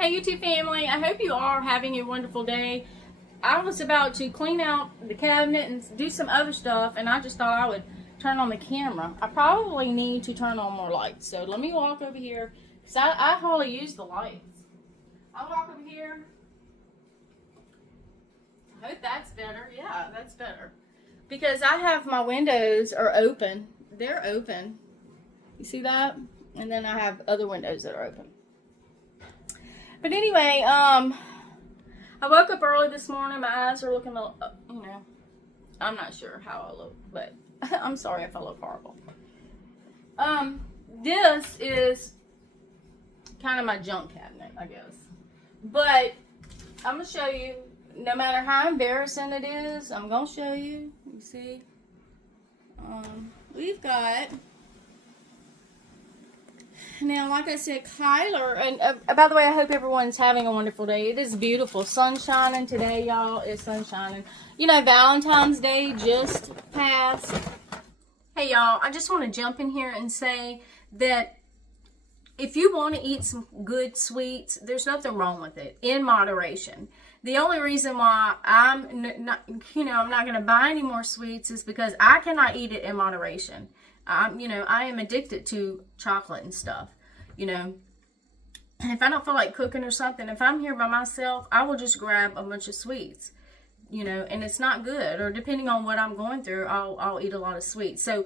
Hey YouTube family, I hope you are having a wonderful day. I was about to clean out the cabinet and do some other stuff, and I just thought I would turn on the camera. I probably need to turn on more lights, so let me walk over here, because I hardly use the lights. I'll walk over here. I hope that's better. Yeah, that's better. Because I have my windows are open. They're open. You see that? And then I have other windows that are open. But anyway, I woke up early this morning. My eyes are looking, I'm not sure how I look, but I'm sorry if I look horrible. This is kind of my junk cabinet, I guess. But I'm going to show you, no matter how embarrassing it is, I'm going to show you. You see? We've got... Now, like I said, Kyler, and by the way, I hope everyone's having a wonderful day. It is beautiful. Sun shining today, y'all. It's sun shining. You know, Valentine's Day just passed. Hey, y'all, I just want to jump in here and say that if you want to eat some good sweets, there's nothing wrong with it, in moderation. The only reason why I'm not going to buy any more sweets is because I cannot eat it in moderation. I am addicted to chocolate and stuff, And if I don't feel like cooking or something, if I'm here by myself, I will just grab a bunch of sweets, and it's not good. Or depending on what I'm going through, I'll eat a lot of sweets. So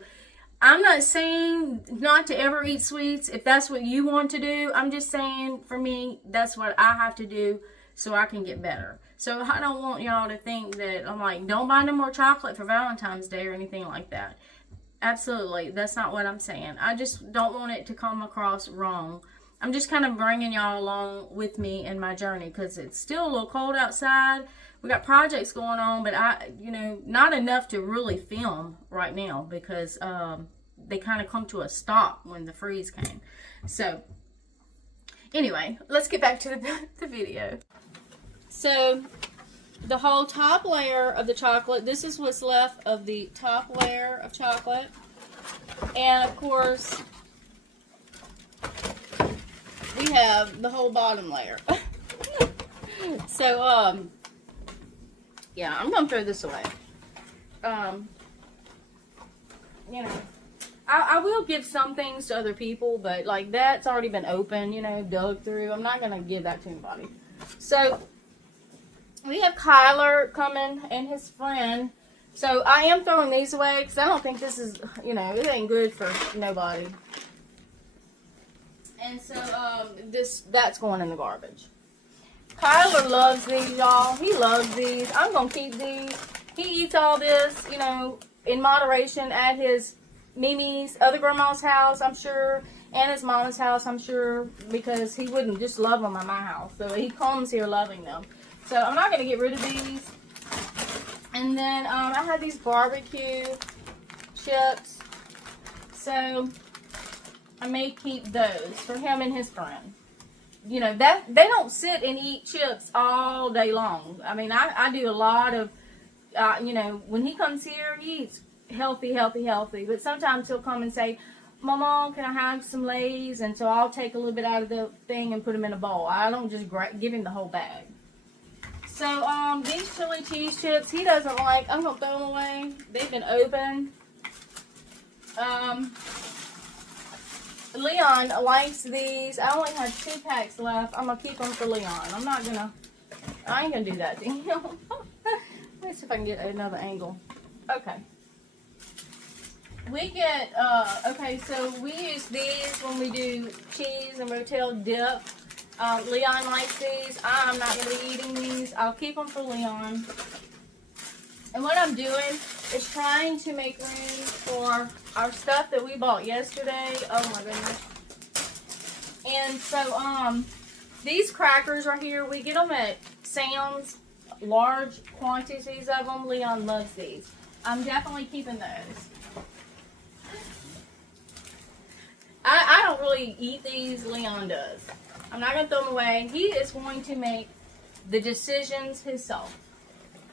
I'm not saying not to ever eat sweets if that's what you want to do. I'm just saying, for me, that's what I have to do so I can get better. So I don't want y'all to think that I'm like, don't buy no more chocolate for Valentine's Day or anything like that. Absolutely, that's not what I'm saying. I just don't want it to come across wrong. I'm just kind of bringing y'all along with me in my journey because it's still a little cold outside. We got projects going on, but not enough to really film right now because they kind of come to a stop when the freeze came. So, anyway, let's get back to the video. So, the whole top layer of the chocolate, this is what's left of the top layer of chocolate. And of course, we have the whole bottom layer. So, yeah, I'm going to throw this away. I will give some things to other people, but like that's already been open, dug through. I'm not going to give that to anybody. So, we have Kyler coming and his friend. So I am throwing these away because I don't think this is, it ain't good for nobody. And so that's going in the garbage. Kyler loves these, y'all. He loves these. I'm going to keep these. He eats all this, in moderation at his Mimi's other grandma's house, I'm sure, and his mama's house, I'm sure, because he wouldn't just love them at my house. So he comes here loving them. So I'm not going to get rid of these. And then I had these barbecue chips. So I may keep those for him and his friend. That they don't sit and eat chips all day long. I mean, I do a lot of, when he comes here, he eats healthy. But sometimes he'll come and say, Mama, can I have some Lay's? And so I'll take a little bit out of the thing and put them in a bowl. I don't just give him the whole bag. So, these chili cheese chips, he doesn't like. I'm going to throw them away. They've been open. Leon likes these. I only have 2 packs left. I'm going to keep them for Leon. I ain't going to do that to him. Let me see if I can get another angle. Okay. We get, so we use these when we do cheese and rotel dip. Leon likes these. I'm not going to be eating these. I'll keep them for Leon. And what I'm doing is trying to make room for our stuff that we bought yesterday. Oh my goodness. And so, these crackers are here. We get them at Sam's. Large quantities of them. Leon loves these. I'm definitely keeping those. I don't really eat these. Leon does. I'm not going to throw them away. He is going to make the decisions himself.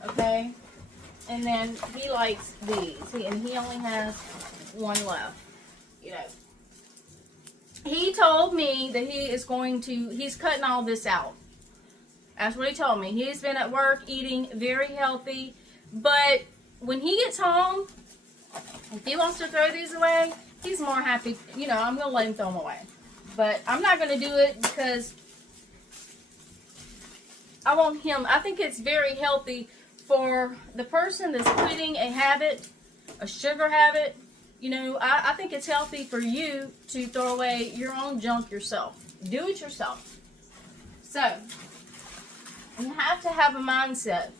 Okay? And then he likes these. And he only has one left. he told me that he's cutting all this out. That's what he told me. He's been at work eating very healthy, but when he gets home, if he wants to throw these away, he's more happy. You know, I'm going to let him throw them away. But I'm not going to do it because I want him. I think it's very healthy for the person that's quitting a habit, a sugar habit. You know, I think it's healthy for you to throw away your own junk yourself. Do it yourself. So, you have to have a mindset,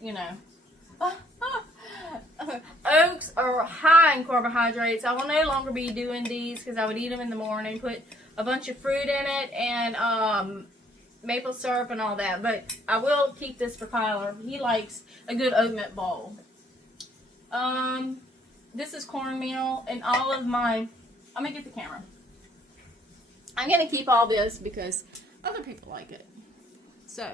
you know. Oats are high in carbohydrates. I will no longer be doing these because I would eat them in the morning, put a bunch of fruit in it, and maple syrup and all that. But I will keep this for Kyler. He likes a good oatmeal bowl. This is cornmeal, and all of my... I'm going to get the camera. I'm going to keep all this because other people like it. So,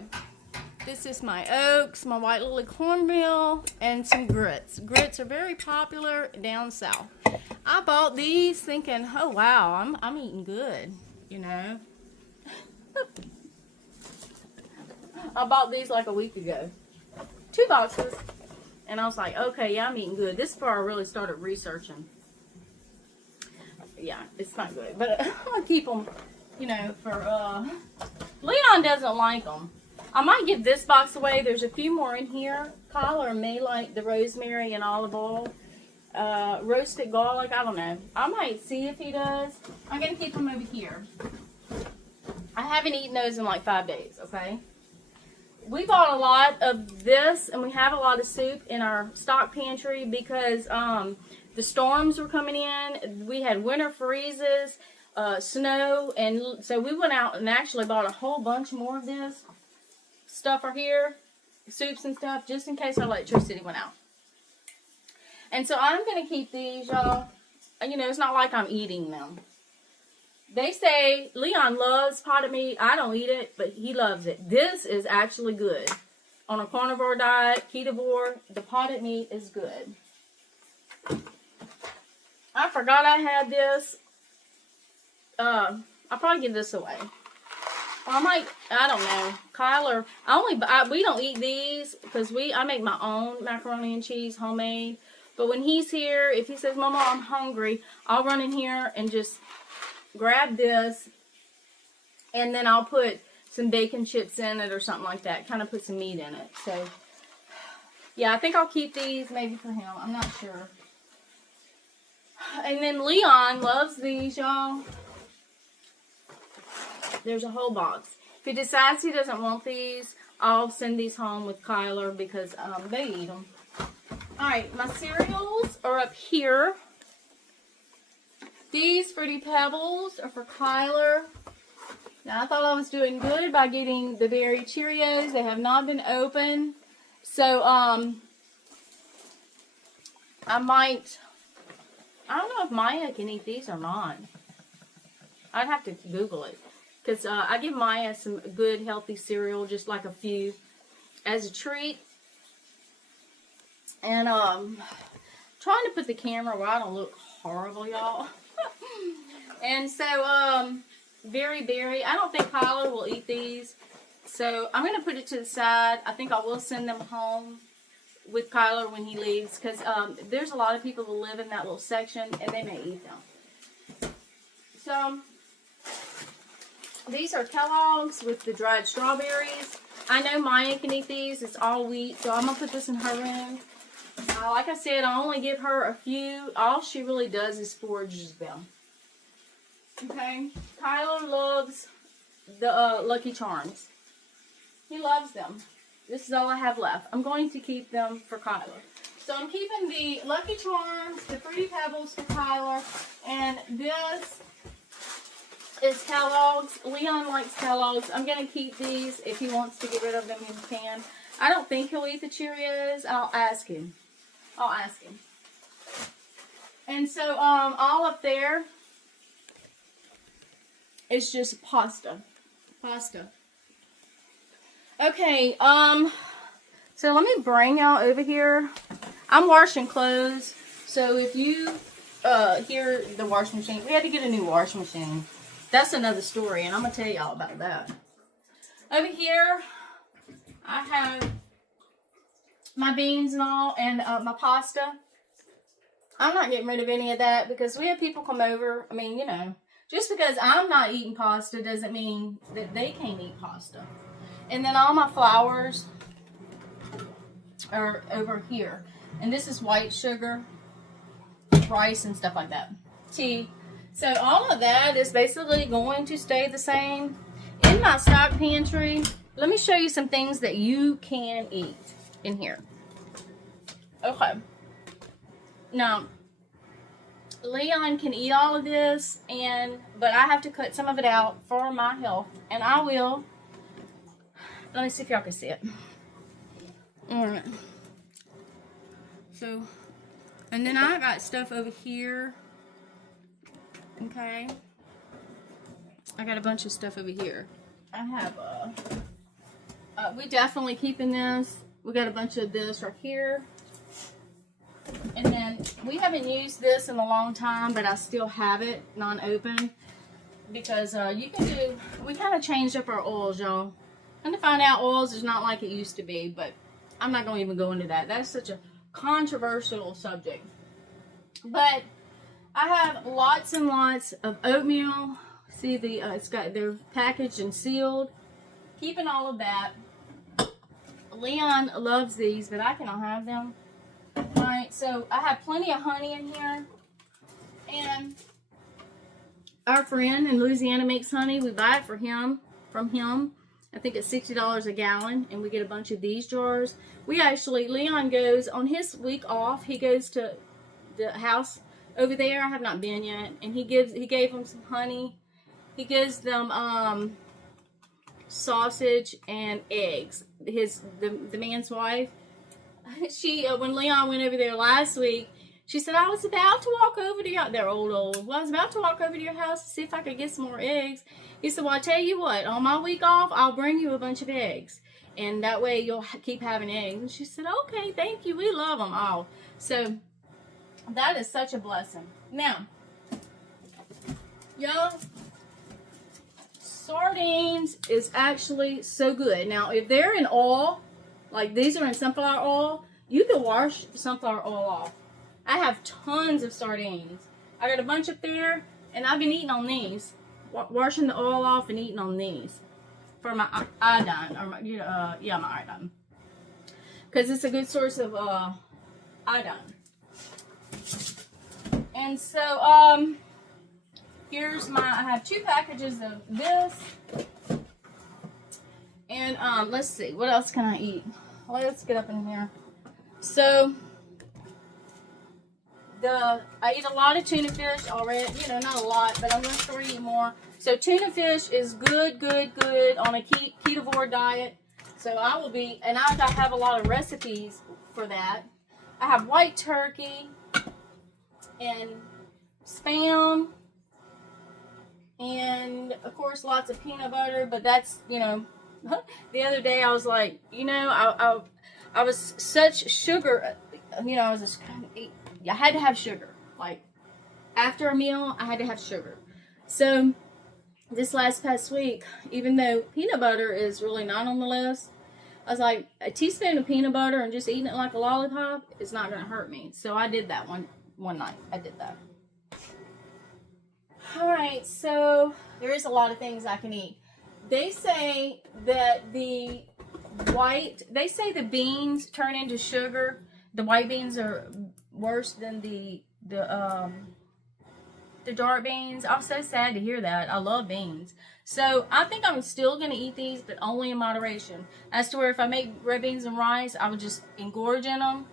this is my oats, my white lily cornmeal, and some grits. Grits are very popular down south. I bought these thinking, oh wow, I'm eating good, you know. I bought these like a week ago. 2 boxes. And I was like, okay, yeah, I'm eating good. This is before I really started researching. Yeah, it's not good. But I'm going to keep them, you know, for, Leon doesn't like them. I might give this box away. There's a few more in here. Kyler may like the rosemary and olive oil. Roasted garlic, I don't know. I might see if he does. I'm going to keep them over here. I haven't eaten those in like 5 days, okay? We bought a lot of this, and we have a lot of soup in our stock pantry because the storms were coming in. We had winter freezes, snow, and so we went out and actually bought a whole bunch more of this stuff right here, soups and stuff, just in case our electricity went out. And so I'm going to keep these, y'all. You know, it's not like I'm eating them. They say Leon loves potted meat. I don't eat it, but he loves it. This is actually good. On a carnivore diet, ketovore, the potted meat is good. I forgot I had this. I'll probably give this away. Or I don't know. Kyler, we don't eat these because I make my own macaroni and cheese homemade. But when he's here, if he says, Mama, I'm hungry, I'll run in here and just grab this, and then I'll put some bacon chips in it or something like that. Kind of put some meat in it. So, yeah, I think I'll keep these maybe for him. I'm not sure. And then Leon loves these, y'all. There's a whole box. If he decides he doesn't want these, I'll send these home with Kyler because they eat them. Alright, my cereals are up here. These Fruity Pebbles are for Kyler. Now, I thought I was doing good by getting the berry Cheerios. They have not been opened. So, I don't know if Maya can eat these or not. I'd have to Google it. Because I give Maya some good, healthy cereal, just like a few, as a treat. And, trying to put the camera where I don't look horrible, y'all. And so, berry. I don't think Kyler will eat these. So, I'm going to put it to the side. I think I will send them home with Kyler when he leaves. Because there's a lot of people who live in that little section, and they may eat them. So, these are Kellogg's with the dried strawberries. I know Maya can eat these. It's all wheat. So, I'm going to put this in her room. Like I said, I only give her a few. All she really does is forages them. Okay, Kyler loves the Lucky Charms. He loves them. This is all I have left. I'm going to keep them for Kyler. So I'm keeping the Lucky Charms, the Fruity Pebbles for Kyler, and this is Kellogg's. Leon likes Kellogg's. I'm going to keep these. If he wants to get rid of them, he can. I don't think he'll eat the Cheerios. I'll ask him. And so, all up there is just pasta. Okay, so let me bring y'all over here. I'm washing clothes, so if you here, the washing machine. We had to get a new washing machine. That's another story, and I'm going to tell y'all about that. Over here, I have my beans and all, and my pasta. I'm not getting rid of any of that because we have people come over. I mean, you know, just because I'm not eating pasta doesn't mean that they can't eat pasta. And then all my flours are over here. And this is white sugar, rice, and stuff like that. Tea. So all of that is basically going to stay the same. In my stock pantry, let me show you some things that you can eat in here. Okay. Now, Leon can eat all of this, but I have to cut some of it out for my health. And I will. Let me see if y'all can see it. Alright. So, and then I got stuff over here. Okay. I got a bunch of stuff over here. I have, we definitely keeping this. We got a bunch of this right here. And then we haven't used this in a long time, but I still have it non-open. Because you can do, we kind of changed up our oils, y'all. And to find out oils is not like it used to be, but I'm not going to even go into that. That's such a controversial subject. But I have lots and lots of oatmeal. See, they're packaged and sealed. Keeping all of that. Leon loves these, but I cannot have them. Alright, so I have plenty of honey in here. And our friend in Louisiana makes honey. We buy it from him. I think it's $60 a gallon, and we get a bunch of these jars. We actually, Leon goes, on his week off, he goes to the house over there. I have not been yet. And he gave them some honey. He gives them sausage and eggs. The man's wife, when Leon went over there last week, she said, I was about to walk over to your, they're old. Well, I was about to walk over to your house to see if I could get some more eggs. He said, well, I tell you what, on my week off, I'll bring you a bunch of eggs. And that way you'll keep having eggs. And she said, okay, thank you. We love them all. So that is such a blessing. Now, y'all, sardines is actually so good. Now, if they're in oil, like these are in sunflower oil, you can wash sunflower oil off. I have tons of sardines. I got a bunch up there, and I've been eating on these. Washing the oil off and eating on these. For my iodine. Or my iodine. Because it's a good source of iodine. And so, here's I have 2 packages of this. And, let's see. What else can I eat? Let's get up in here. So, I eat a lot of tuna fish already. You know, not a lot, but I'm going to start eating more. So, tuna fish is good on a ketovore diet. So, I will be, and I have a lot of recipes for that. I have white turkey and Spam. And, of course, lots of peanut butter. But that's, you know, the other day I was like, you know, I was such sugar, you know, I had to have sugar. Like, after a meal, I had to have sugar. So, this past week, even though peanut butter is really not on the list, I was like, a teaspoon of peanut butter and just eating it like a lollipop is not going to hurt me. So, I did that one night. I did that. Alright, so, there is a lot of things I can eat. They say that the beans turn into sugar. The white beans are worse than the dark beans. I'm so sad to hear that. I love beans. So I think I'm still going to eat these, but only in moderation. As to where if I make red beans and rice, I would just engorge in them.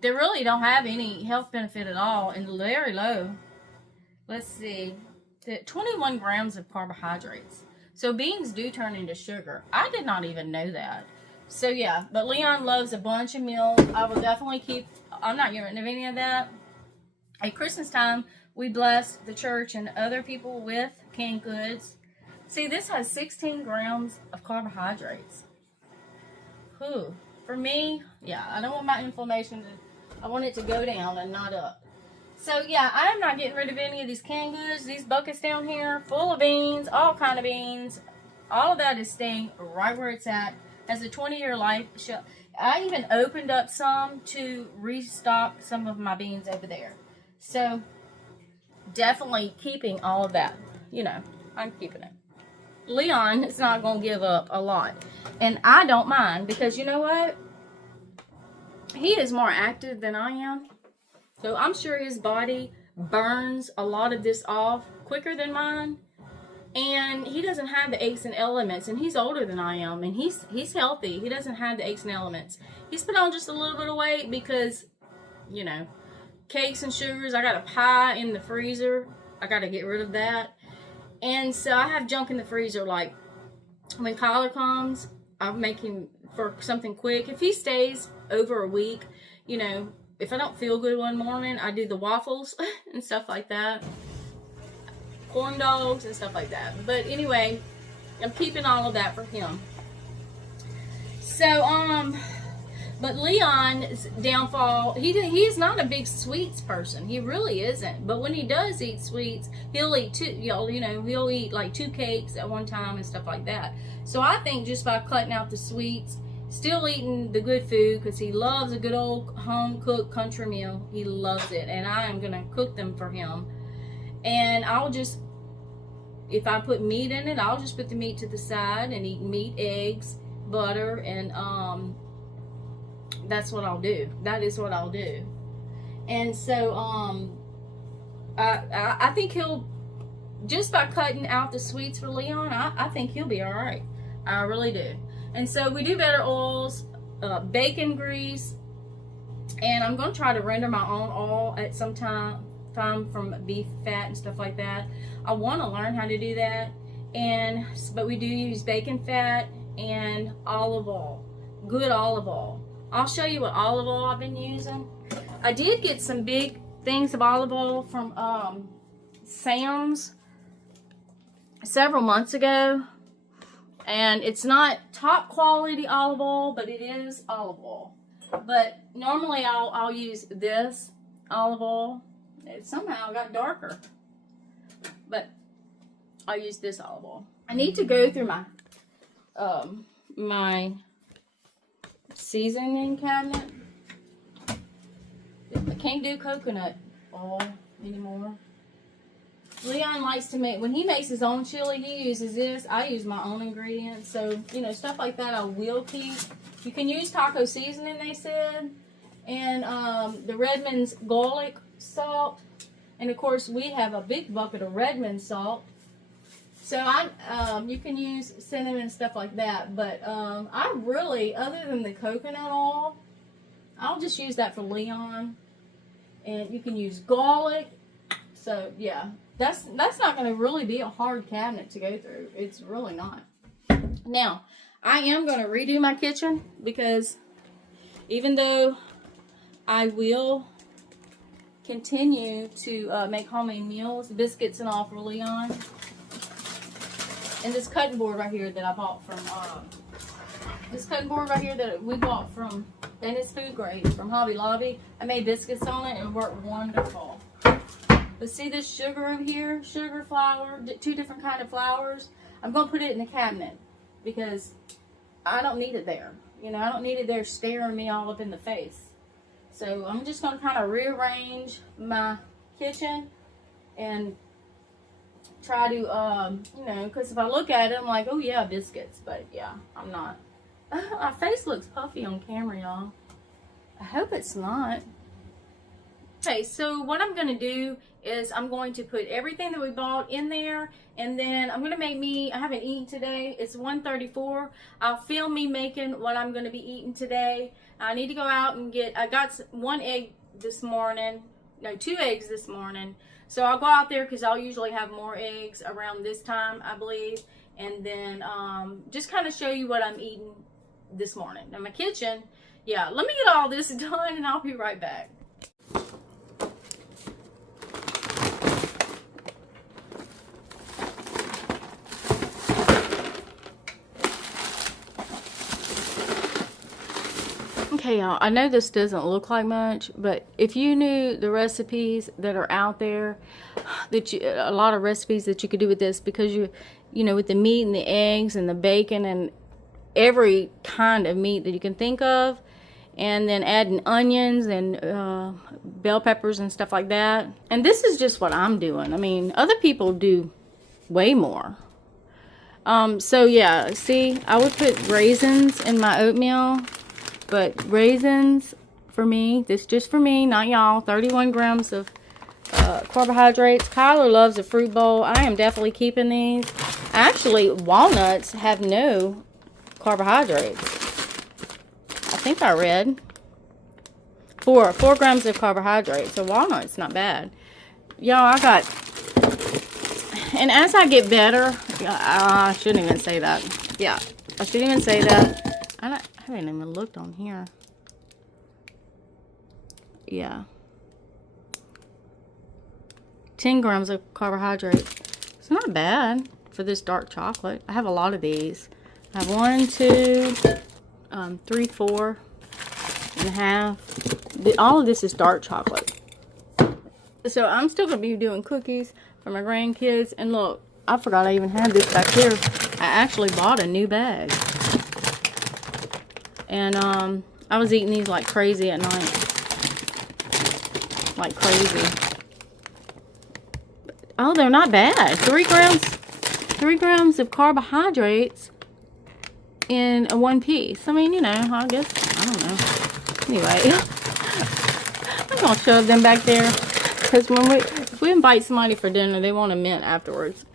They really don't have any health benefit at all, and very low. Let's see. 21 grams of carbohydrates. So beans do turn into sugar. I did not even know that. So yeah, but Leon loves a bunch of meals. I will definitely keep, I'm not getting rid of any of that. At Christmas time, we bless the church and other people with canned goods. See, this has 16 grams of carbohydrates. Whew. For me, yeah, I don't want my inflammation I want it to go down and not up. So yeah, I am not getting rid of any of these canned goods. These buckets down here, full of beans, all kind of beans. All of that is staying right where it's at. Has a 20-year life. I even opened up some to restock some of my beans over there. So definitely keeping all of that. You know, I'm keeping it. Leon is not going to give up a lot. And I don't mind, because you know what? He is more active than I am. So I'm sure his body burns a lot of this off quicker than mine. And he doesn't have the aches and elements. And he's older than I am. And he's healthy. He doesn't have the aches and elements. He's put on just a little bit of weight because, you know, cakes and sugars. I got a pie in the freezer. I got to get rid of that. And so I have junk in the freezer. Like when Kyler comes, I'll make him for something quick. If he stays over a week, you know, if I don't feel good one morning, I do the waffles and stuff like that. Corn dogs and stuff like that. But anyway, I'm keeping all of that for him. So, but Leon's downfall, he's not a big sweets person. He really isn't. But when he does eat sweets, he'll eat he'll eat like 2 cakes at one time and stuff like that. So I think just by cutting out the sweets, still eating the good food, because he loves a good old home cooked country meal. He loves it. And I am going to cook them for him. And I'll just, if I put meat in it, I'll just put the meat to the side and eat meat, eggs, butter, and that's what I'll do. That is what I'll do. And so I think he'll, just by cutting out the sweets for Leon, I think he'll be all right. I really do. And so we do better oils, bacon grease, and I'm going to try to render my own oil at some time from beef fat and stuff like that. I want to learn how to do that. But we do use bacon fat and olive oil, good olive oil. I'll show you what olive oil I've been using. I did get some big things of olive oil from Sam's several months ago. And it's not top quality olive oil, but it is olive oil. But normally I'll use this olive oil. It somehow got darker. But I'll use this olive oil. I need to go through my my seasoning cabinet. I can't do coconut oil anymore. Leon likes to make, when he makes his own chili, he uses this. I use my own ingredients. So, you know, stuff like that I will keep. You can use taco seasoning, they said. And the Redmond's garlic salt. And, of course, we have a big bucket of Redmond salt. So, you can use cinnamon and stuff like that. But I really, other than the coconut oil, I'll just use that for Leon. And you can use garlic. So, yeah. That's not going to really be a hard cabinet to go through. It's really not. Now, I am going to redo my kitchen, because even though I will continue to make homemade meals, biscuits and all for Leon, and this cutting board right here that I bought from, we bought from, and it's food grade, from Hobby Lobby. I made biscuits on it and it worked wonderful. But see this sugar over here? Sugar, flour, 2 different kind of flours. I'm going to put it in the cabinet because I don't need it there. You know, I don't need it there staring me all up in the face. So I'm just going to kind of rearrange my kitchen and try to, you know, because if I look at it, I'm like, oh yeah, biscuits. But yeah, I'm not. My face looks puffy on camera, y'all. I hope it's not. Okay, so what I'm going to do is I'm going to put everything that we bought in there, and then I'm going to make me, I haven't eaten today, it's 1:34. I'll film me making what I'm going to be eating today. I need to go out and I got 1 egg this morning, no, 2 eggs this morning. So I'll go out there because I'll usually have more eggs around this time, I believe. And then just kind of show you what I'm eating this morning. Now my kitchen, yeah, let me get all this done and I'll be right back. Okay, y'all, I know this doesn't look like much, but if you knew the recipes that are out there, a lot of recipes that you could do with this, because you know, with the meat and the eggs and the bacon and every kind of meat that you can think of, and then adding onions and bell peppers and stuff like that. And this is just what I'm doing. I mean, other people do way more. So yeah, see, I would put raisins in my oatmeal, but raisins for me, this just for me, not y'all, 31 grams of carbohydrates. Kyler loves a fruit bowl. I am definitely keeping these. Actually, walnuts have no carbohydrates. I think I read 4 grams of carbohydrates. So walnuts not bad. Y'all, I got, and as I get better, I shouldn't even say that. Yeah, I shouldn't even say that. I haven't even looked on here. Yeah. 10 grams of carbohydrates. It's not bad for this dark chocolate. I have a lot of these. I have 1, 2, 3, 4 and a half. All of this is dark chocolate. So I'm still going to be doing cookies for my grandkids. And look, I forgot I even had this back here. I actually bought a new bag. And I was eating these like crazy at night. Like crazy. Oh, they're not bad. 3 grams of carbohydrates in a 1 piece. I mean, you know, I guess, I don't know. Anyway, I'm gonna shove them back there, because if we invite somebody for dinner, they want a mint afterwards.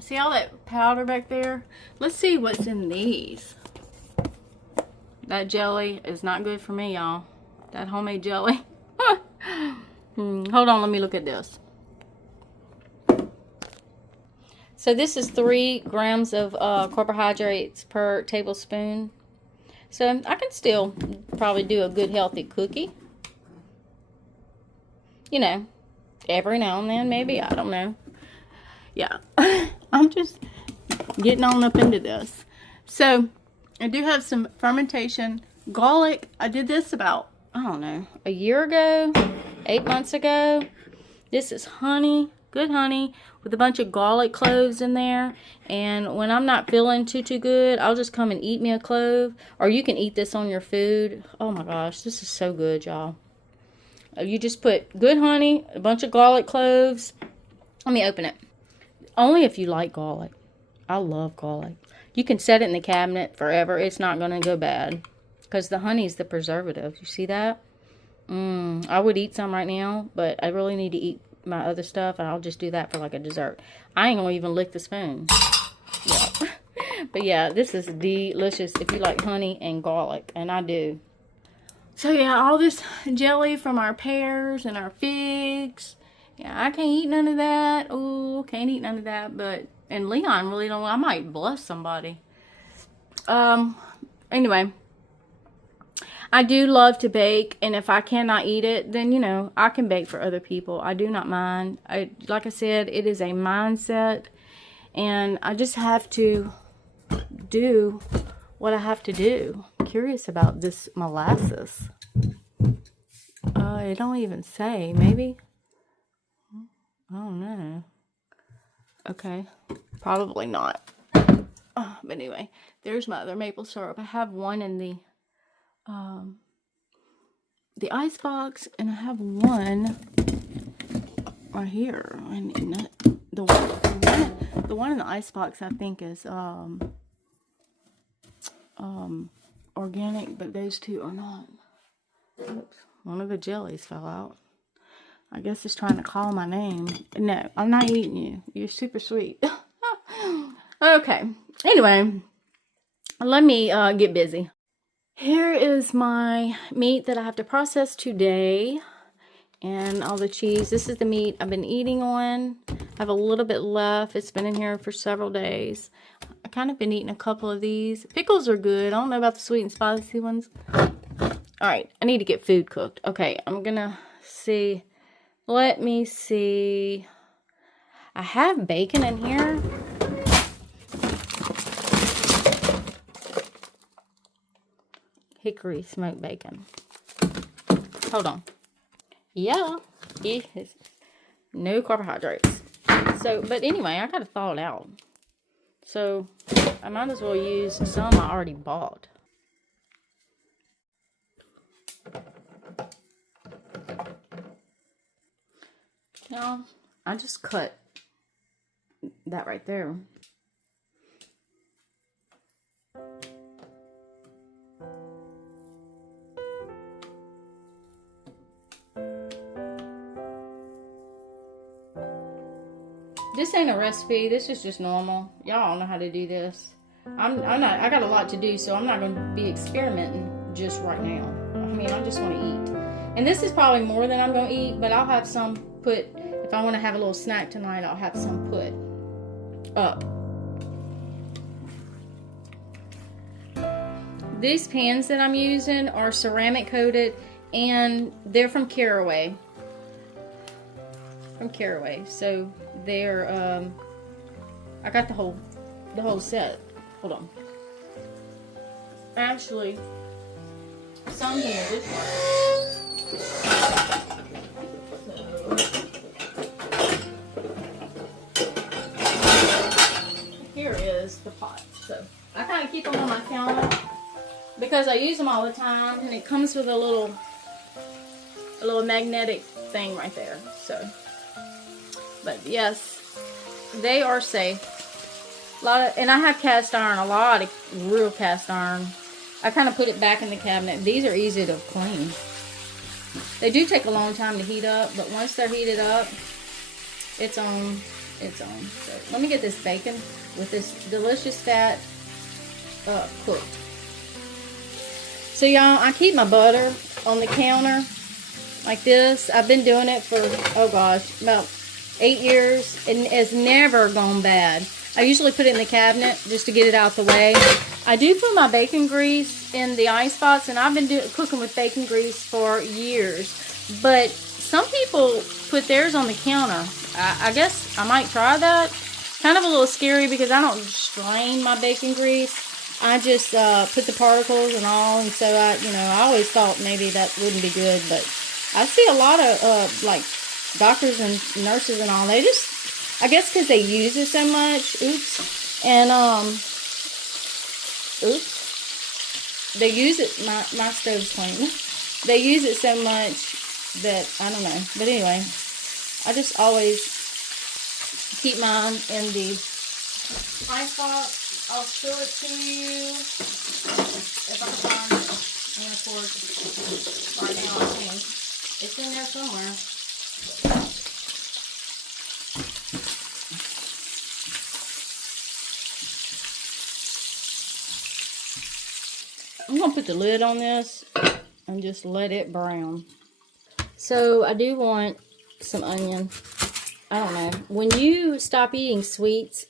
See all that powder back there? Let's see what's in these. That jelly is not good for me, y'all. That homemade jelly. Hold on, let me look at this. So this is 3 grams of carbohydrates per tablespoon. So I can still probably do a good healthy cookie. You know, every now and then maybe, I don't know. Yeah, I'm just getting on up into this. So I do have some fermentation garlic. I did this about, I don't know, a year ago, 8 months ago. This is honey, good honey, with a bunch of garlic cloves in there. And when I'm not feeling too good, I'll just come and eat me a clove. Or you can eat this on your food. Oh my gosh, this is so good, y'all. You just put good honey, a bunch of garlic cloves. Let me open it. Only if you like garlic. I love garlic. You can set it in the cabinet forever. It's not going to go bad. Because the honey is the preservative. You see that? I would eat some right now, but I really need to eat my other stuff, and I'll just do that for like a dessert. I ain't gonna even lick the spoon. Yeah. But yeah, this is delicious if you like honey and garlic, and I do. So yeah, all this jelly from our pears and our figs. Yeah, I can't eat none of that. Oh, can't eat none of that. But, and Leon really don't. I might bless somebody. Anyway. I do love to bake, and if I cannot eat it, then, you know, I can bake for other people. I do not mind. Like I said, it is a mindset, and I just have to do what I have to do. I'm curious about this molasses. It don't even say. Maybe? I don't know. Okay. Probably not. But anyway, there's my other maple syrup. I have one in the ice box, and I have one right here. And the one in the ice box I think is organic, but those two are not. Oops, one of the jellies fell out. I guess it's trying to call my name. No, I'm not eating you. You're super sweet. Okay. Anyway, let me get busy. Here is my meat that I have to process today, and all the cheese. This is the meat I've been eating on. I have a little bit left. It's been in here for several days. I kind of been eating a couple of these. Pickles are good. I don't know about the sweet and spicy ones. Alright, I need to get food cooked. Okay, I'm gonna see. Let me see. I have bacon in here. hickory smoked bacon. Hold on. Yeah, it has no carbohydrates. So, but anyway, I gotta thaw it out. So, I might as well use some I already bought. Now, I just cut that right there. This ain't a recipe. This is just normal. Y'all know how to do this. I'm not. I got a lot to do, so I'm not going to be experimenting just right now. I mean, I just want to eat. And this is probably more than I'm going to eat, but I'll have some put. If I want to have a little snack tonight, I'll have some put up. These pans that I'm using are ceramic coated, and they're from Caraway. So they're I got the whole set. Hold on. Actually, some here this one. So here is the pot. So I kind of keep them on my counter because I use them all the time, and it comes with a little magnetic thing right there. So. But yes, they are safe. And I have cast iron, a lot of real cast iron. I kind of put it back in the cabinet. These are easy to clean. They do take a long time to heat up, but once they're heated up, it's on. So let me get this bacon with this delicious fat cooked. So y'all, I keep my butter on the counter like this. I've been doing it for, oh gosh, about 8 years, and it's never gone bad. I usually put it in the cabinet just to get it out the way. I do put my bacon grease in the ice box, and I've been cooking with bacon grease for years. But some people put theirs on the counter. I guess I might try that. Kind of a little scary because I don't strain my bacon grease. I just put the particles and all, and so I always thought maybe that wouldn't be good. But I see a lot of like doctors and nurses and all, they just, I guess because they use it so much, and they use it, my stove's clean, they use it so much that, I don't know, but anyway, I just always keep mine in the ice box. I'll show it to you if I find it, and of course, right now I can, it's in there somewhere. I'm going to put the lid on this and just let it brown. So I do want some onion. I don't know. When you stop eating sweets,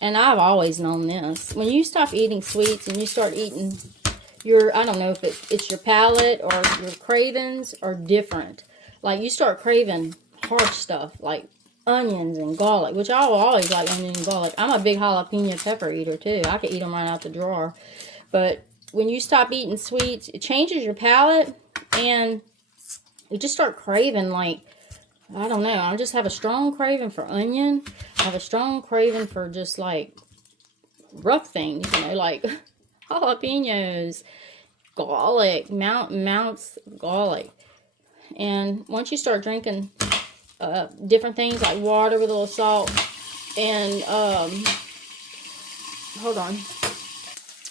and I've always known this, when you stop eating sweets and you start eating your, I don't know if it's your palate or your cravings are different. Like you start craving hard stuff like onions and garlic, which I will always like onion and garlic. I'm a big jalapeno pepper eater too. I can eat them right out the drawer. But when you stop eating sweets, it changes your palate, and you just start craving, like, I don't know. I just have a strong craving for onion. I have a strong craving for just like rough things, like jalapenos, garlic, mounts garlic. And once you start drinking different things like water with a little salt and hold on.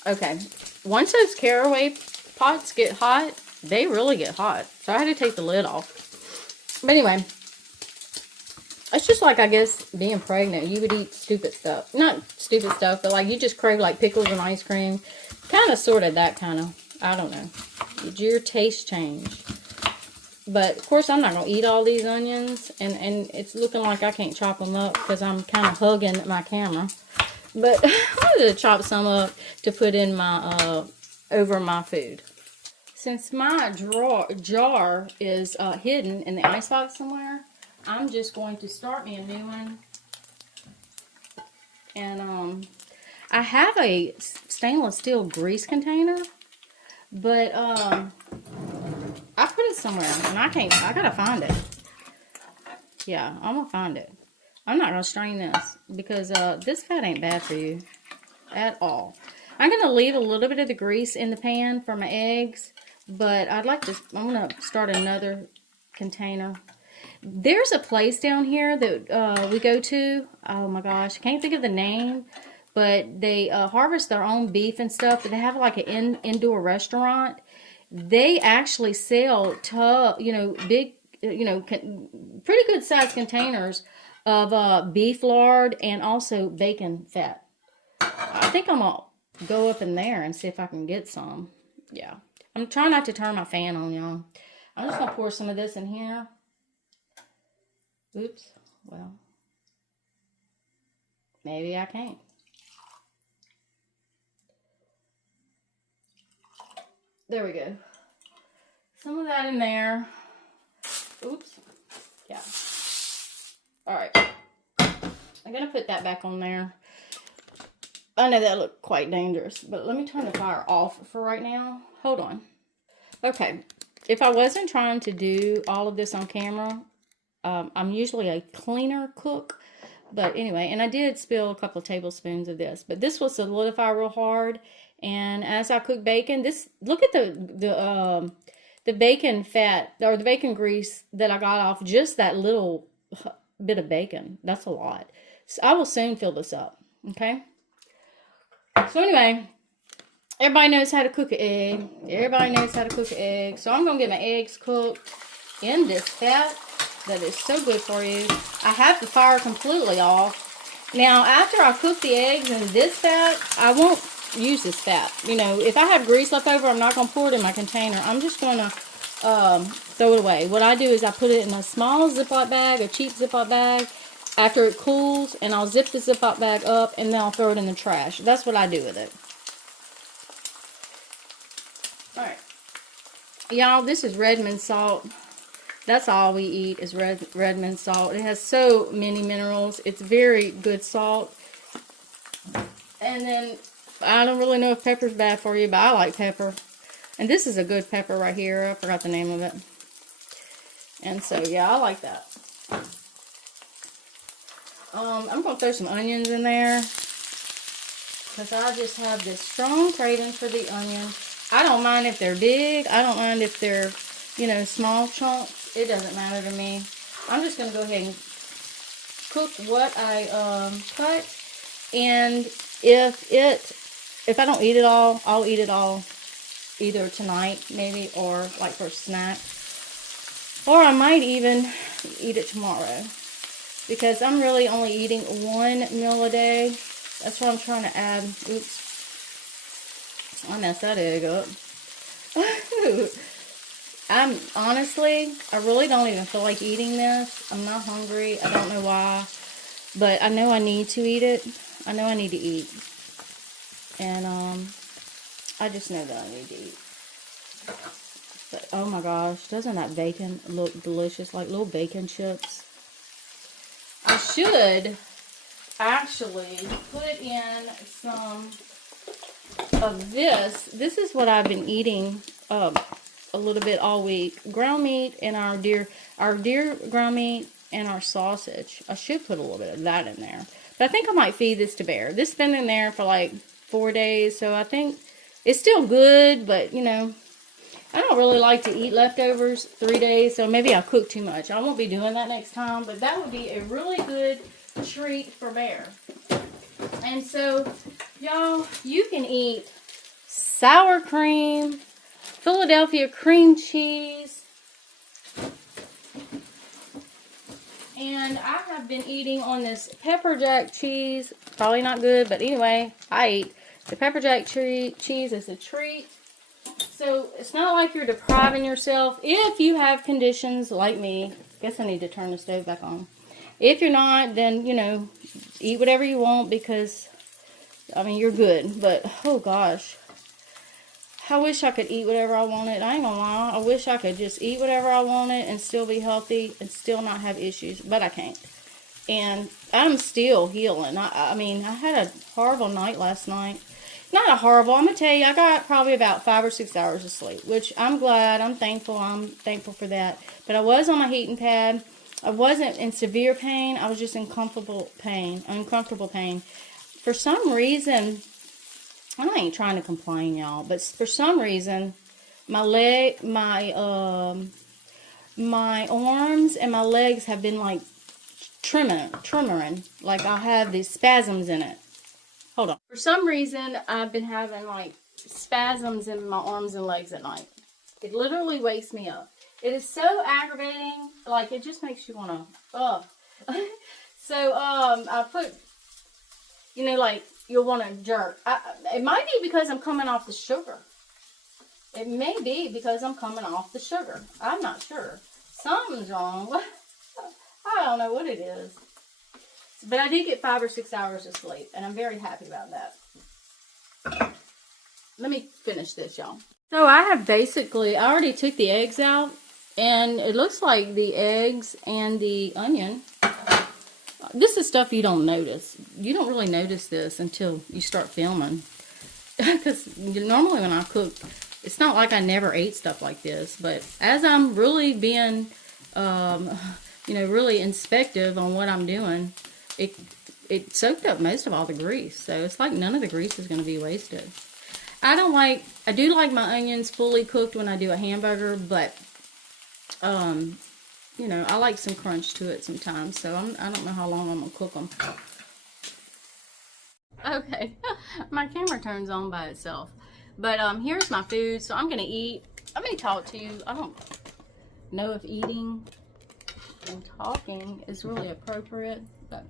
Okay. Once those Caraway pots get hot, they really get hot. So I had to take the lid off. But anyway, it's just like, I guess, being pregnant. You would eat stupid stuff. Not stupid stuff, but like you just crave like pickles and ice cream. Kind of, sort of, that kind of. I don't know. Did your taste change? But, of course, I'm not going to eat all these onions. And it's looking like I can't chop them up because I'm kind of hugging my camera. But I'm going to chop some up to put in my, over my food. Since my jar is hidden in the icebox somewhere, I'm just going to start me a new one. And I have a stainless steel grease container. But I put it somewhere, and I gotta find it. Yeah, I'm gonna find it. I'm not gonna strain this because this fat ain't bad for you at all. I'm gonna leave a little bit of the grease in the pan for my eggs, but I'm gonna start another container. There's a place down here that we go to. Oh my gosh, I can't think of the name, but they harvest their own beef and stuff. But they have like an indoor restaurant. They actually sell big, pretty good sized containers of beef lard and also bacon fat. I think I'm gonna go up in there and see if I can get some. Yeah, I'm trying not to turn my fan on, y'all. I'm just gonna pour some of this in here. Oops. Well, maybe I can't. There we go. Some of that in there. Oops. Yeah. All right. I'm going to put that back on there. I know that looked quite dangerous, but let me turn the fire off for right now. Hold on. Okay. If I wasn't trying to do all of this on camera, I'm usually a cleaner cook. But anyway, and I did spill a couple of tablespoons of this, but this will solidify real hard. And as I cook bacon, look at the bacon fat or the bacon grease that I got off just that little bit of bacon. That's a lot. So I will soon fill this up. Okay. So anyway, everybody knows how to cook an egg. Everybody knows how to cook an egg. So I'm gonna get my eggs cooked in this fat that is so good for you. I have the fire completely off. Now, after I cook the eggs in this fat, I won't use this fat. You know, if I have grease left over, I'm not going to pour it in my container. I'm just going to throw it away. What I do is I put it in a small Ziploc bag, a cheap Ziploc bag, after it cools, and I'll zip the Ziploc bag up, and then I'll throw it in the trash. That's what I do with it. Alright. Y'all, this is Redmond salt. That's all we eat is Redmond salt. It has so many minerals. It's very good salt. And then, I don't really know if pepper's bad for you, but I like pepper. And this is a good pepper right here. I forgot the name of it. And so, yeah, I like that. I'm going to throw some onions in there. Because I just have this strong craving for the onion. I don't mind if they're big. I don't mind if they're, small chunks. It doesn't matter to me. I'm just going to go ahead and cook what I cut. And if I don't eat it all, I'll eat it all either tonight maybe or like for a snack. Or I might even eat it tomorrow. Because I'm really only eating one meal a day. That's what I'm trying to add. Oops. I messed that egg up. I really don't even feel like eating this. I'm not hungry. I don't know why. But I know I need to eat it. I know I need to eat. And, I just know that I need to eat. But, oh my gosh. Doesn't that bacon look delicious? Like little bacon chips. I should actually put in some of this. This is what I've been eating, a little bit all week. Ground meat and our deer ground meat and our sausage. I should put a little bit of that in there. But I think I might feed this to Bear. This has been in there for like 4 days. So I think it's still good. But, I don't really like to eat leftovers 3 days. So maybe I'll cook too much. I won't be doing that next time. But that would be a really good treat for Bear. And so, y'all, you can eat sour cream, Philadelphia cream cheese, and I have been eating on this pepper jack cheese. Probably not good, but anyway, I eat the pepper jack cheese as a treat. So it's not like you're depriving yourself. If you have conditions like me, guess I need to turn the stove back on. If you're not, then, eat whatever you want because, you're good. But, oh gosh. I wish I could eat whatever I wanted. I ain't gonna lie. I wish I could just eat whatever I wanted and still be healthy and still not have issues. But I can't. And I'm still healing. I had a horrible night last night. not a horrible. I'm gonna tell you, I got probably about 5 or 6 hours of sleep, which I'm glad. I'm thankful. I'm thankful for that. But I was on my heating pad. I wasn't in severe pain. I was just in uncomfortable pain. For some reason, I ain't trying to complain, y'all, but for some reason, my arms and my legs have been like tremoring. Like I have these spasms in it. Hold on. For some reason, I've been having like spasms in my arms and legs at night. It literally wakes me up. It is so aggravating. Like, it just makes you want to, ugh. So, I put, you know, like, you'll want to jerk. It might be because I'm coming off the sugar. It may be because I'm coming off the sugar. I'm not sure. Something's wrong. I don't know what it is. But I did get 5 or 6 hours of sleep, and I'm very happy about that. Let me finish this, y'all. So I have basically, I already took the eggs out, and it looks like the eggs and the onion, this is stuff you don't notice. You don't really notice this until you start filming. Because normally when I cook, it's not like I never ate stuff like this. But as I'm really being, you know, really inspective on what I'm doing, it soaked up most of all the grease. So it's like none of the grease is going to be wasted. I do like my onions fully cooked when I do a hamburger, but, you know, I like some crunch to it sometimes, so I don't know how long I'm going to cook them. Okay, my camera turns on by itself. But here's my food, so I'm going to eat. Let me talk to you. I don't know if eating and talking is really appropriate, but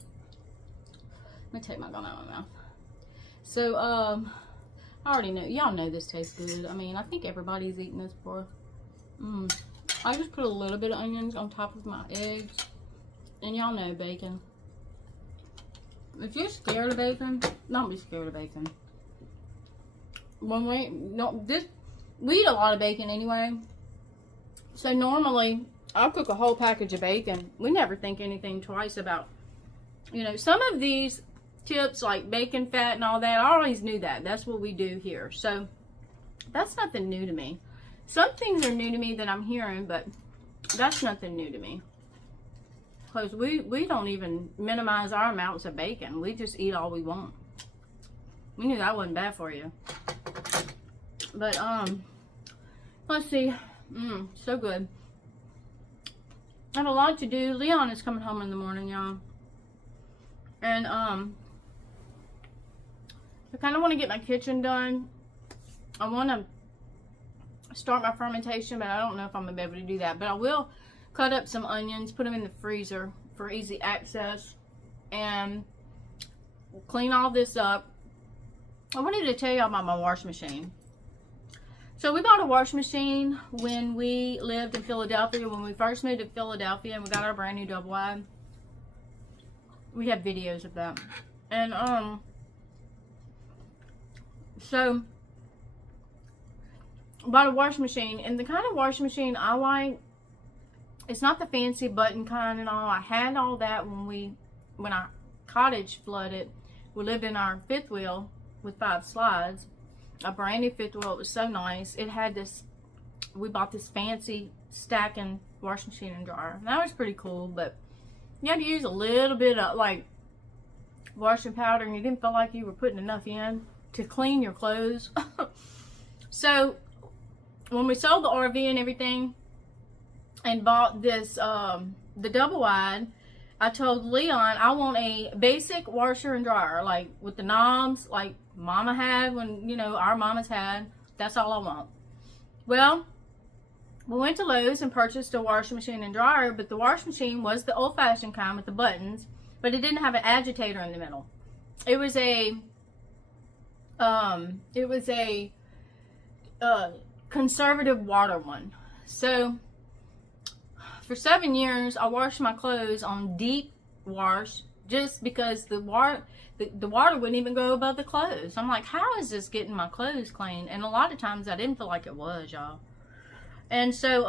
let me take my gum out of my mouth. So, I already know, y'all know this tastes good. I mean, I think everybody's eaten this before. I just put a little bit of onions on top of my eggs. And y'all know bacon. If you're scared of bacon, don't be scared of bacon. When we eat a lot of bacon anyway. So normally, I'll cook a whole package of bacon. We never think anything twice about, you know, some of these tips like bacon fat and all that, I always knew that. That's what we do here. So that's nothing new to me. Some things are new to me that I'm hearing, but that's nothing new to me. Because we don't even minimize our amounts of bacon. We just eat all we want. We knew that wasn't bad for you. But, let's see. So good. I have a lot to do. Leon is coming home in the morning, y'all. And, I kind of want to get my kitchen done. I want to start my fermentation, but I don't know if I'm going to be able to do that. But I will cut up some onions, put them in the freezer for easy access, and clean all this up. I wanted to tell you about my wash machine. So we bought a wash machine when we lived in Philadelphia. When we first moved to Philadelphia and we got our brand new double wide. We have videos of that. And, so bought a wash machine, and the kind of wash machine I like, it's not the fancy button kind and all. I had all that when our cottage flooded. We lived in our fifth wheel with 5 slides, a brand new fifth wheel. It was so nice. It had this, we bought this fancy stacking wash machine and dryer. That was pretty cool, but you had to use a little bit of like washing powder, and you didn't feel like you were putting enough in to clean your clothes. So when we sold the RV and everything and bought this the double wide, I told Leon I want a basic washer and dryer, like with the knobs like mama had when, you know, our mamas had. That's all I want. Well, we went to Lowe's and purchased a washing machine and dryer, but the washing machine was the old-fashioned kind with the buttons, but it didn't have an agitator in the middle. It was a conservative water one. So for 7 years I washed my clothes on deep wash just because the water wouldn't even go above the clothes. I'm like, how is this getting my clothes clean? And a lot of times I didn't feel like it was, y'all. And so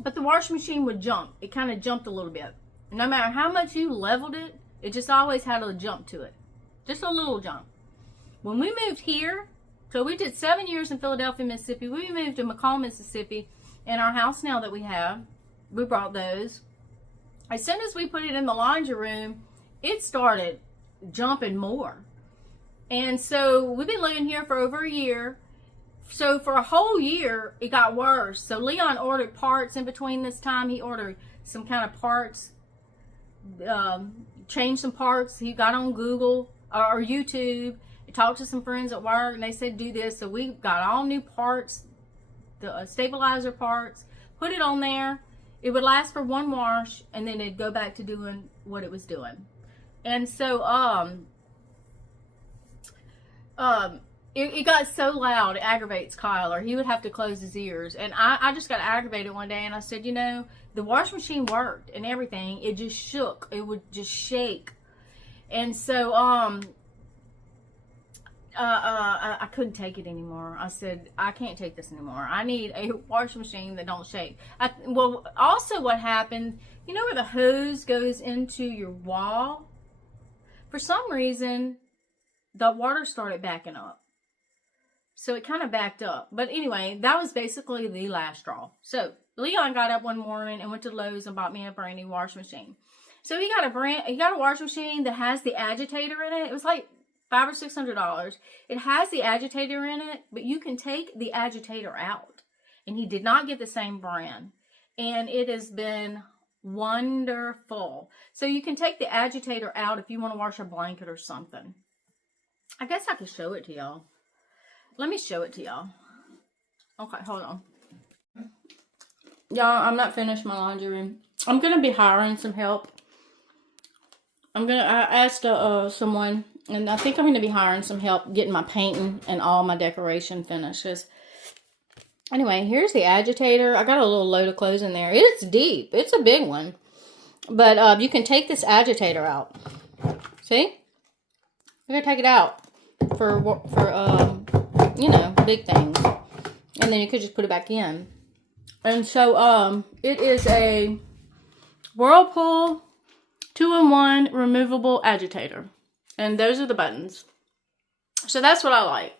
but the washing machine would jump. It kind of jumped a little bit. No matter how much you leveled it, it just always had a jump to it. Just a little jump. When we moved here, so we did 7 years in Philadelphia, Mississippi. We moved to McComb, Mississippi. And our house now that we have, we brought those. As soon as we put it in the laundry room, it started jumping more. And so we've been living here for over a year. So for a whole year, it got worse. So Leon ordered parts in between this time. He ordered some kind of parts, changed some parts. He got on Google or YouTube. He talked to some friends at work, and they said do this. So we got all new parts, the stabilizer parts, put it on there. It would last for one wash, and then it'd go back to doing what it was doing. And so it got so loud, it aggravates Kyler. He would have to close his ears. And I just got aggravated one day, and I said, you know, the washing machine worked and everything. It just shook. It would just shake. And so I couldn't take it anymore. I said, I can't take this anymore. I need a washing machine that don't shake. Well, also what happened, you know where the hose goes into your wall? For some reason, the water started backing up. So it kind of backed up. But anyway, that was basically the last straw. So Leon got up one morning and went to Lowe's and bought me a brand new washing machine. So he got a washing machine that has the agitator in it. It was like $500 or $600. It has the agitator in it, but you can take the agitator out. And he did not get the same brand. And it has been wonderful. So you can take the agitator out if you want to wash a blanket or something. I guess I could show it to y'all. Let me show it to y'all. Okay, hold on. Y'all, I'm not finished my laundry room. I'm going to be hiring some help. I asked someone, and I think I'm going to be hiring some help getting my painting and all my decoration finishes. Anyway, here's the agitator. I got a little load of clothes in there. It's deep. It's a big one. But you can take this agitator out. See? You're going to take it out for you know, big things. And then you could just put it back in. And so, it is a Whirlpool 2-in-1 removable agitator. And those are the buttons. So that's what I like.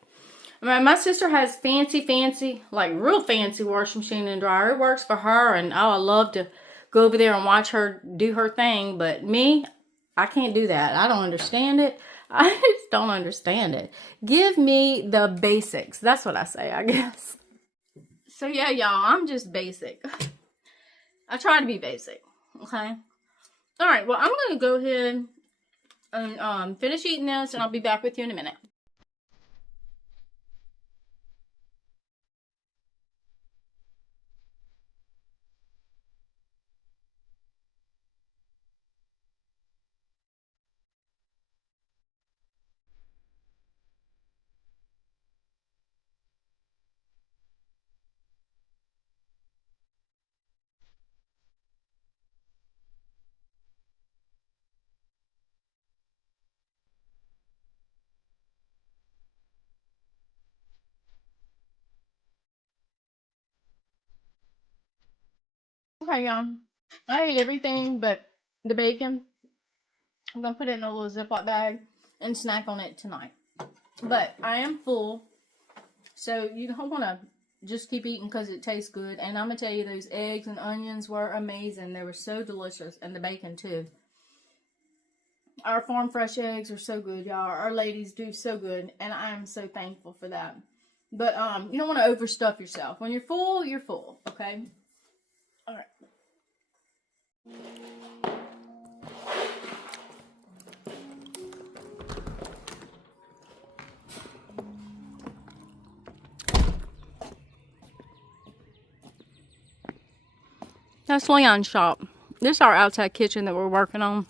My sister has fancy, like real fancy washing machine and dryer. It works for her, and I love to go over there and watch her do her thing. But me, I can't do that. I don't understand it. I just don't understand it. Give me the basics. That's what I say, I guess. So yeah, y'all, I'm just basic. I try to be basic, okay? All right, well, I'm going to go ahead and finish eating this, and I'll be back with you in a minute. Okay, y'all. I ate everything but the bacon. I'm going to put it in a little Ziploc bag and snack on it tonight. But I am full. So you don't want to just keep eating because it tastes good. And I'm going to tell you, those eggs and onions were amazing. They were so delicious. And the bacon, too. Our farm fresh eggs are so good, y'all. Our ladies do so good. And I am so thankful for that. But you don't want to overstuff yourself. When you're full, okay? All right. That's Leon's shop. This is our outside kitchen that we're working on.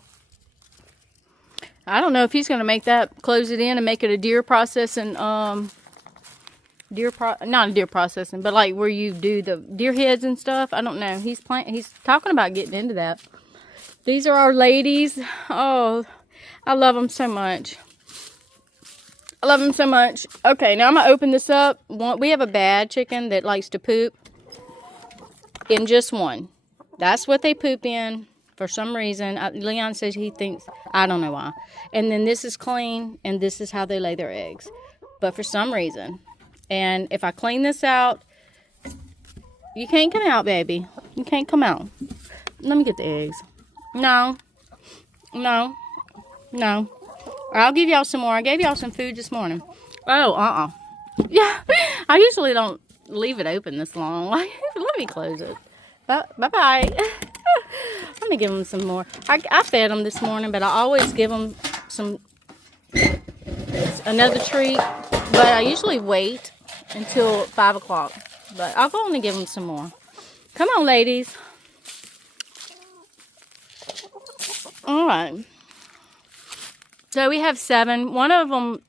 I don't know if he's going to make that, close it in and make it a deer processing, not a deer processing, but like where you do the deer heads and stuff. I don't know. He's talking about getting into that. These are our ladies. Oh, I love them so much. I love them so much. Okay, now I'm going to open this up. We have a bad chicken that likes to poop in just one. That's what they poop in For some reason, Leon says he thinks, I don't know why. And then this is clean, and this is how they lay their eggs. But for some reason, and if I clean this out, you can't come out, baby. You can't come out. Let me get the eggs. No. No. No. I'll give y'all some more. I gave y'all some food this morning. Oh, yeah, I usually don't leave it open this long. Let me close it. Bye-bye. Let me give them some more. I fed them this morning, but I always give them another treat. But I usually wait until 5 o'clock. But I'll go on and give them some more. Come on, ladies. All right. So we have 7. One of them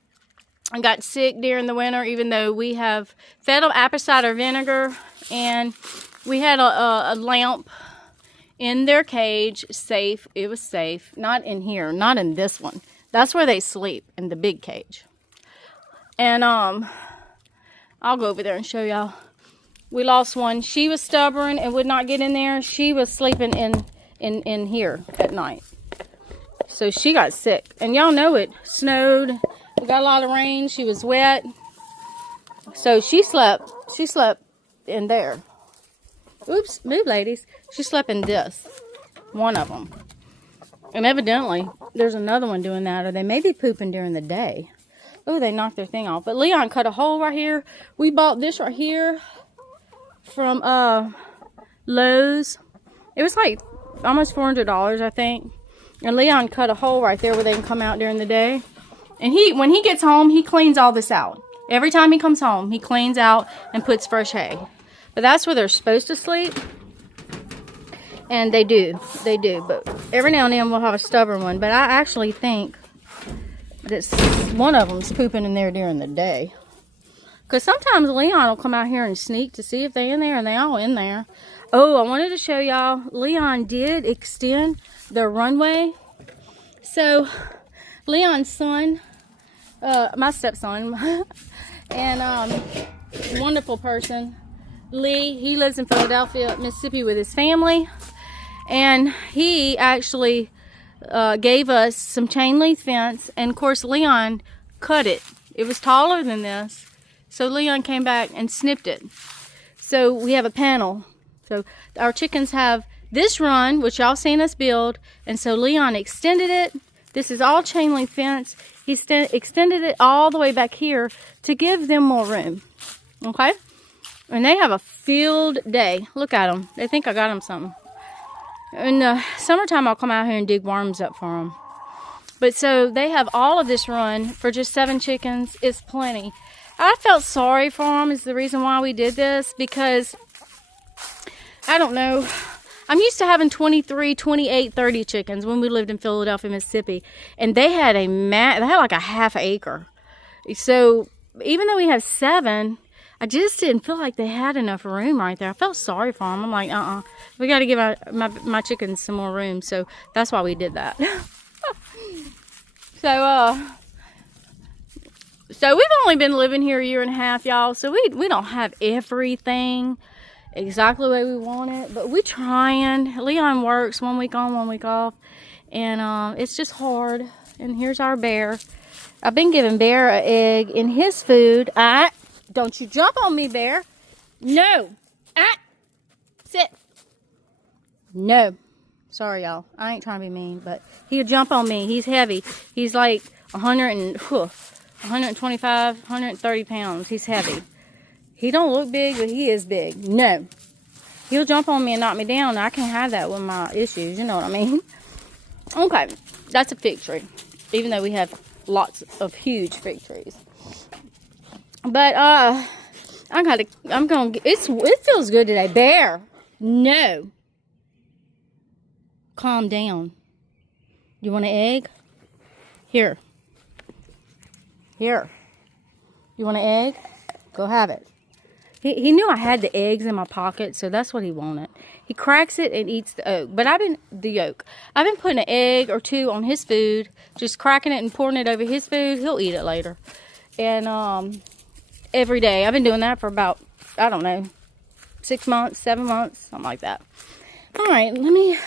got sick during the winter, even though we have fed them apple cider vinegar. And we had a lamp in their cage, safe. It was safe. Not in here. Not in this one. That's where they sleep, in the big cage. And I'll go over there and show y'all. We lost one. She was stubborn and would not get in there. She was sleeping in here at night. So she got sick. And y'all know it snowed. We got a lot of rain. She was wet. So she slept in there. Oops, move, ladies. She slept in this. One of them. And evidently, there's another one doing that. Or they may be pooping during the day. Oh, they knocked their thing off. But Leon cut a hole right here. We bought this right here from Lowe's. It was like almost $400, I think. And Leon cut a hole right there where they can come out during the day. And when he gets home, he cleans all this out. Every time he comes home, he cleans out and puts fresh hay. But that's where they're supposed to sleep. And they do. They do. But every now and then we'll have a stubborn one. But I actually think that one of them's pooping in there during the day. Because sometimes Leon will come out here and sneak to see if they're in there. And they're all in there. Oh, I wanted to show y'all. Leon did extend the runway. So, Leon's son, my stepson, and wonderful person, Lee, he lives in Philadelphia, Mississippi with his family. And he actually gave us some chain link fence. And of course, Leon cut it. It was taller than this. So Leon came back and snipped it. So we have a panel. So our chickens have this run, which y'all seen us build. And so Leon extended it. This is all chain link fence. He extended it all the way back here to give them more room. Okay? And they have a field day. Look at them. They think I got them something. In the summertime, I'll come out here and dig worms up for them. But so they have all of this run for just 7 chickens. It's plenty. I felt sorry for them is the reason why we did this. Because, I don't know. I'm used to having 23, 28, 30 chickens when we lived in Philadelphia, Mississippi. And they had they had like a half acre. So even though we have 7, I just didn't feel like they had enough room right there. I felt sorry for them. I'm like, we got to give my chickens some more room. So that's why we did that. So we've only been living here a year and a half, y'all. So we don't have everything exactly the way we want it. But we're trying. Leon works 1 week on, 1 week off. And it's just hard. And here's our bear. I've been giving Bear an egg in his food. Don't you jump on me, Bear. No. Sit. No. Sorry, y'all. I ain't trying to be mean, but he'll jump on me. He's heavy. He's like 125, 130 pounds. He's heavy. He don't look big, but he is big. No. He'll jump on me and knock me down. I can't have that with my issues. You know what I mean? Okay. That's a fig tree. Even though we have lots of huge fig trees. But, it feels good today. Bear. No. Calm down. You want an egg? Here. Here. You want an egg? Go have it. He knew I had the eggs in my pocket, so that's what he wanted. He cracks it and eats the yolk. But I've been putting an egg or 2 on his food, just cracking it and pouring it over his food. He'll eat it later. And, every day. I've been doing that for about, I don't know, 6 months, 7 months, something like that. All right, let me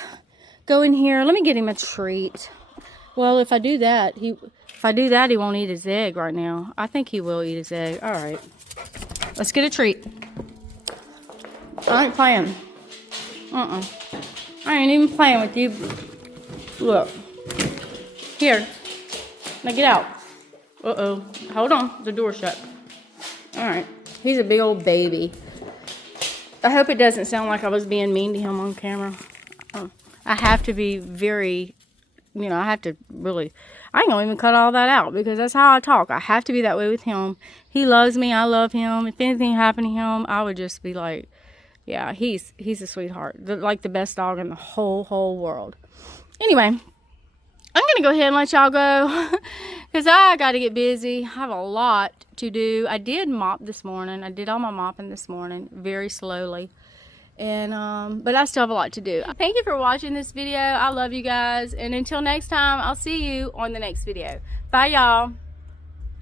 go in here. Let me get him a treat. Well, if I do that, he won't eat his egg right now. I think he will eat his egg. All right. Let's get a treat. I ain't playing. I ain't even playing with you. Look. Here. Now get out. Uh-oh. Hold on. The door's shut. All right. He's a big old baby. I hope it doesn't sound like I was being mean to him on camera. I have to be very, I have to really, I ain't gonna even cut all that out because that's how I talk. I have to be that way with him. He loves me. I love him. If anything happened to him, I would just be like, yeah, he's a sweetheart. Like the best dog in the whole world. Anyway, I'm gonna go ahead and let y'all go because I got to get busy. I have a lot to do. I did mop this morning. I did all my mopping this morning very slowly. And but I still have a lot to do. Thank you for watching this video. I love you guys, and until next time, I'll see you on the next video. Bye, y'all.